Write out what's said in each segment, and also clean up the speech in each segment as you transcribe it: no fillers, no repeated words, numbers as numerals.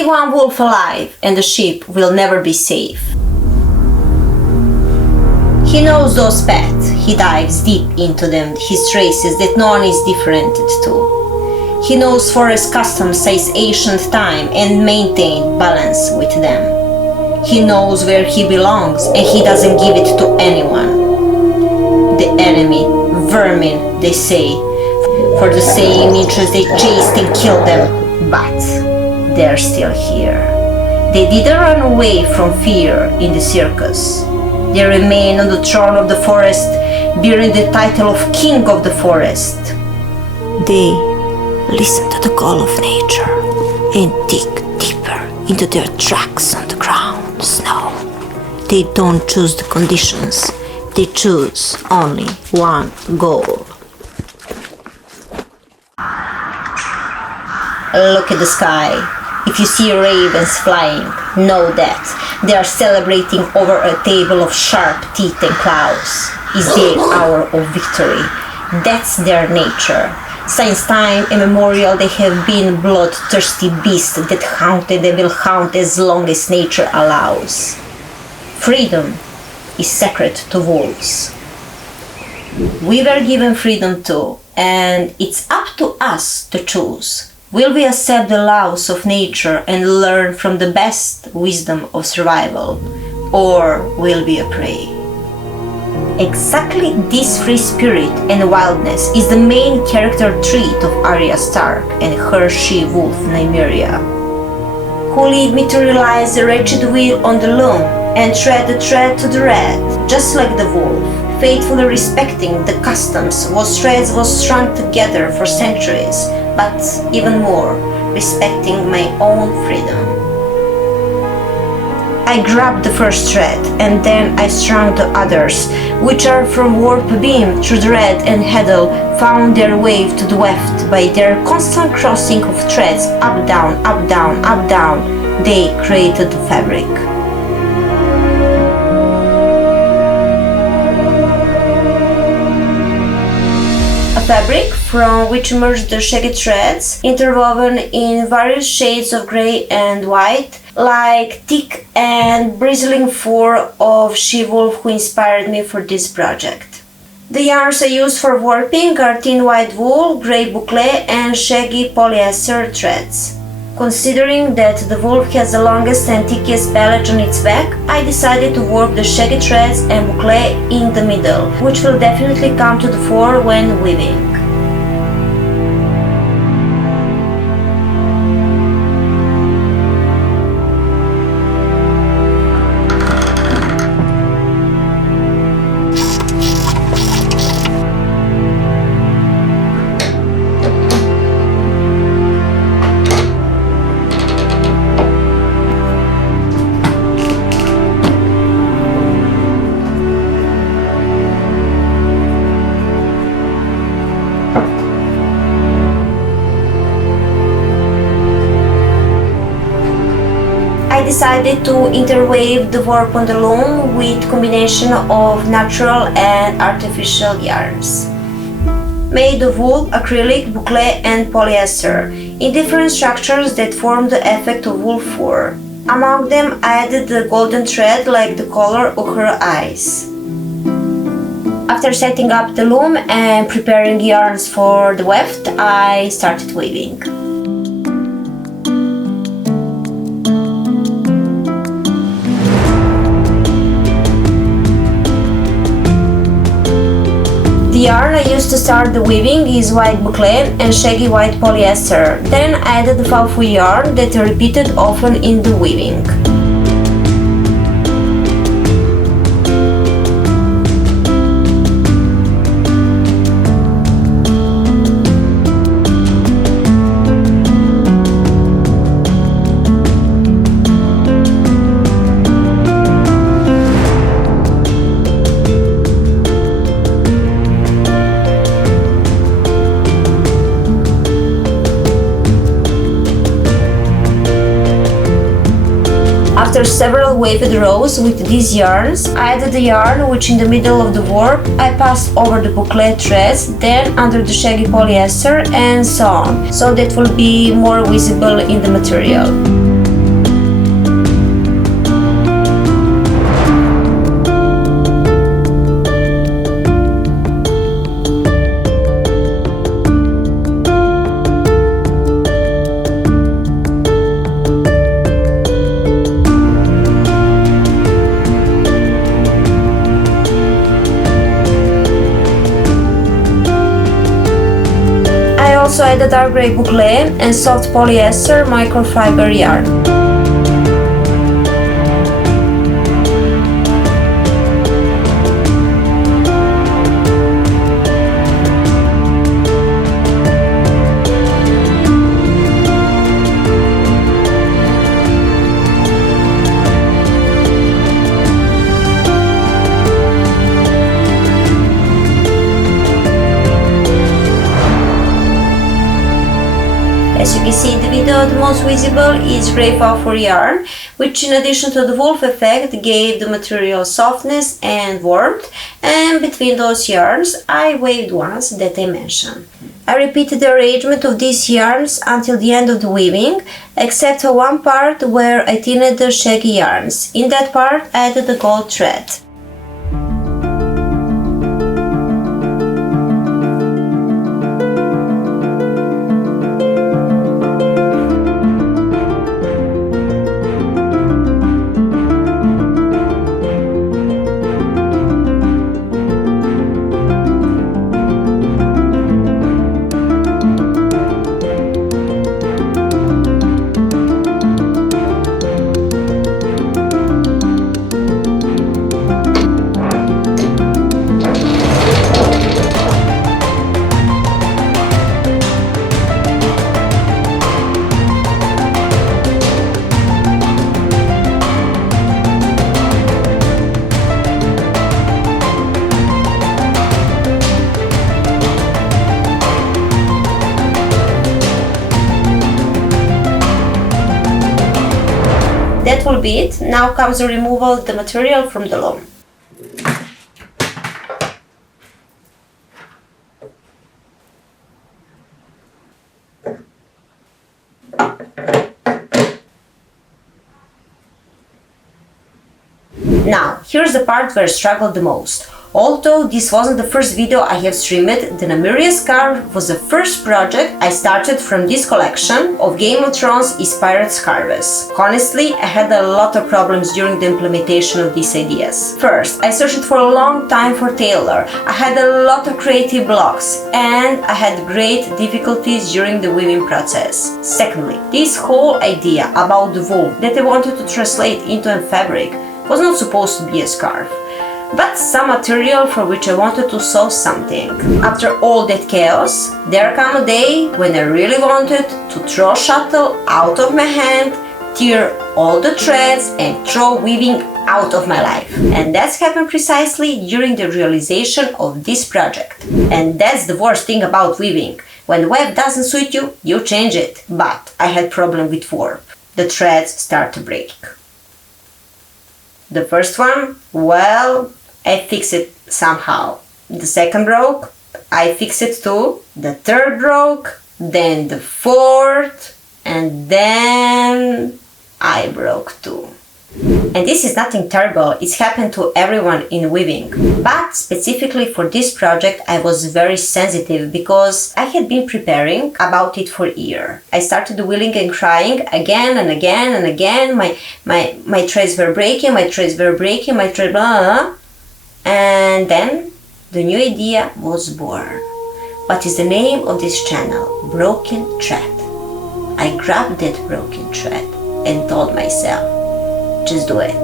Leave one wolf alive and the ship will never be safe. He knows those paths, he dives deep into them, his traces that no one is different to. He knows forest customs since ancient time and maintained balance with them. He knows where he belongs and he doesn't give it to anyone. The enemy, vermin, they say. For the same interest they chased and killed them, but they're still here. They didn't run away from fear in the circus. They remain on the throne of the forest, bearing the title of King of the Forest. They listen to the call of nature and dig deeper into their tracks on the ground. Snow. They don't choose the conditions, they choose only one goal. Look at the sky. If you see ravens flying, know that they are celebrating over a table of sharp teeth and claws. It's their hour of victory. That's their nature. Since time immemorial they have been bloodthirsty beasts that hunted and will hunt as long as nature allows. Freedom is sacred to wolves. We were given freedom too, and it's up to us to choose. Will we accept the laws of nature and learn from the best wisdom of survival, or will we be a prey? Exactly this free spirit and wildness is the main character trait of Arya Stark and her she-wolf Nymeria, who lead me to realize the wretched wheel on the loom and tread the thread to the red, just like the wolf, faithfully respecting the customs whose threads was strung together for centuries, but even more, respecting my own freedom. I grabbed the first thread, and then I strung the others, which are from warp beam through thread and heddle, found their way to the weft by their constant crossing of threads, up down, up down, up down. They created the fabric. A fabric from which emerged the shaggy threads, interwoven in various shades of grey and white, like thick and bristling fur of she-wolf who inspired me for this project. The yarns I use for warping are thin white wool, grey boucle and shaggy polyester threads. Considering that the wolf has the longest and thickest pelage on its back, I decided to warp the shaggy threads and boucle in the middle, which will definitely come to the fore when weaving. I decided to interweave the warp on the loom with combination of natural and artificial yarns. Made of wool, acrylic, boucle and polyester, in different structures that form the effect of wool fur. Among them I added the golden thread like the color of her eyes. After setting up the loom and preparing yarns for the weft, I started weaving. The yarn I used to start the weaving is white boucle and shaggy white polyester. Then I added the faux yarn that I repeated often in the weaving. After several waved rows with these yarns, I added the yarn which in the middle of the warp I passed over the boucle threads, then under the shaggy polyester and so on, so that will be more visible in the material. also added dark grey boucle and soft polyester microfiber yarn. As you can see in the video, the most visible is grey fur yarn, which in addition to the wolf effect gave the material softness and warmth, and between those yarns I waved ones that I mentioned. I repeated the arrangement of these yarns until the end of the weaving, except for one part where I thinned the shaggy yarns. In that part I added the gold thread. That will be it. Now comes the removal of the material from the loom. Now, here's the part where I struggled the most. Although this wasn't the first video I have streamed, the Nymeria scarf was the first project I started from this collection of Game of Thrones inspired scarves. Honestly, I had a lot of problems during the implementation of these ideas. First, I searched for a long time for tailor. I had a lot of creative blocks and I had great difficulties during the weaving process. Secondly, this whole idea about the wool that I wanted to translate into a fabric was not supposed to be a scarf, but some material for which I wanted to sew something. After all that chaos, there came a day when I really wanted to throw shuttle out of my hand, tear all the threads and throw weaving out of my life. And that's happened precisely during the realization of this project. And that's the worst thing about weaving. When the web doesn't suit you, you change it. But I had problem with warp. The threads start to break. The first one, well, I fixed it somehow. The second broke, I fixed it too. The third broke, then the fourth, and then I broke too. And this is nothing terrible, it's happened to everyone in weaving. But specifically for this project I was very sensitive because I had been preparing about it for a year. I started wheeling and crying again and again and again. My threads were breaking, my threads blah, blah, blah. And then the new idea was born. What is the name of this channel? Broken Thread. I grabbed that broken thread and told myself, just do it.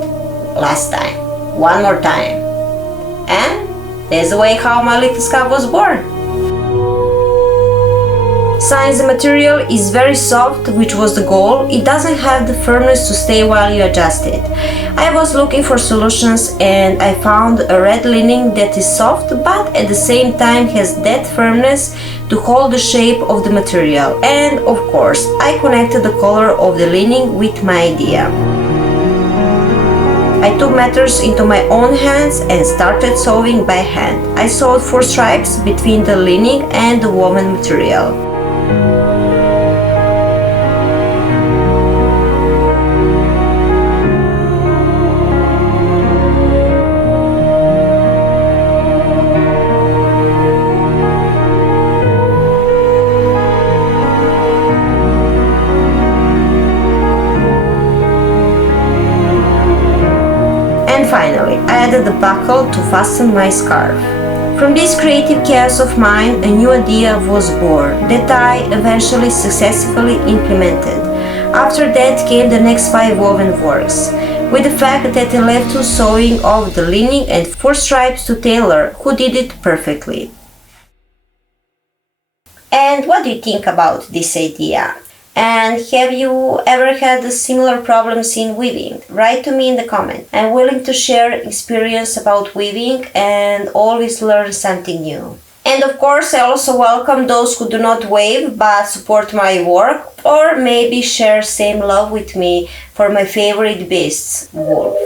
Last time. One more time. And that's the way how my little scarf was born. Since the material is very soft, which was the goal, it doesn't have the firmness to stay while you adjust it. I was looking for solutions and I found a red lining that is soft but at the same time has that firmness to hold the shape of the material. And of course, I connected the color of the lining with my idea. I took matters into my own hands and started sewing by hand. I sewed 4 stripes between the lining and the woven material. And finally, I added the buckle to fasten my scarf. From this creative chaos of mine, a new idea was born that I eventually successfully implemented. After that came the next 5 woven works, with the fact that I left to sewing off the lining and 4 stripes to tailor, who did it perfectly. And what do you think about this idea? And have you ever had similar problems in weaving? Write to me in the comment. I'm willing to share experience about weaving and always learn something new. And of course, I also welcome those who do not weave but support my work or maybe share same love with me for my favorite beasts, wolf.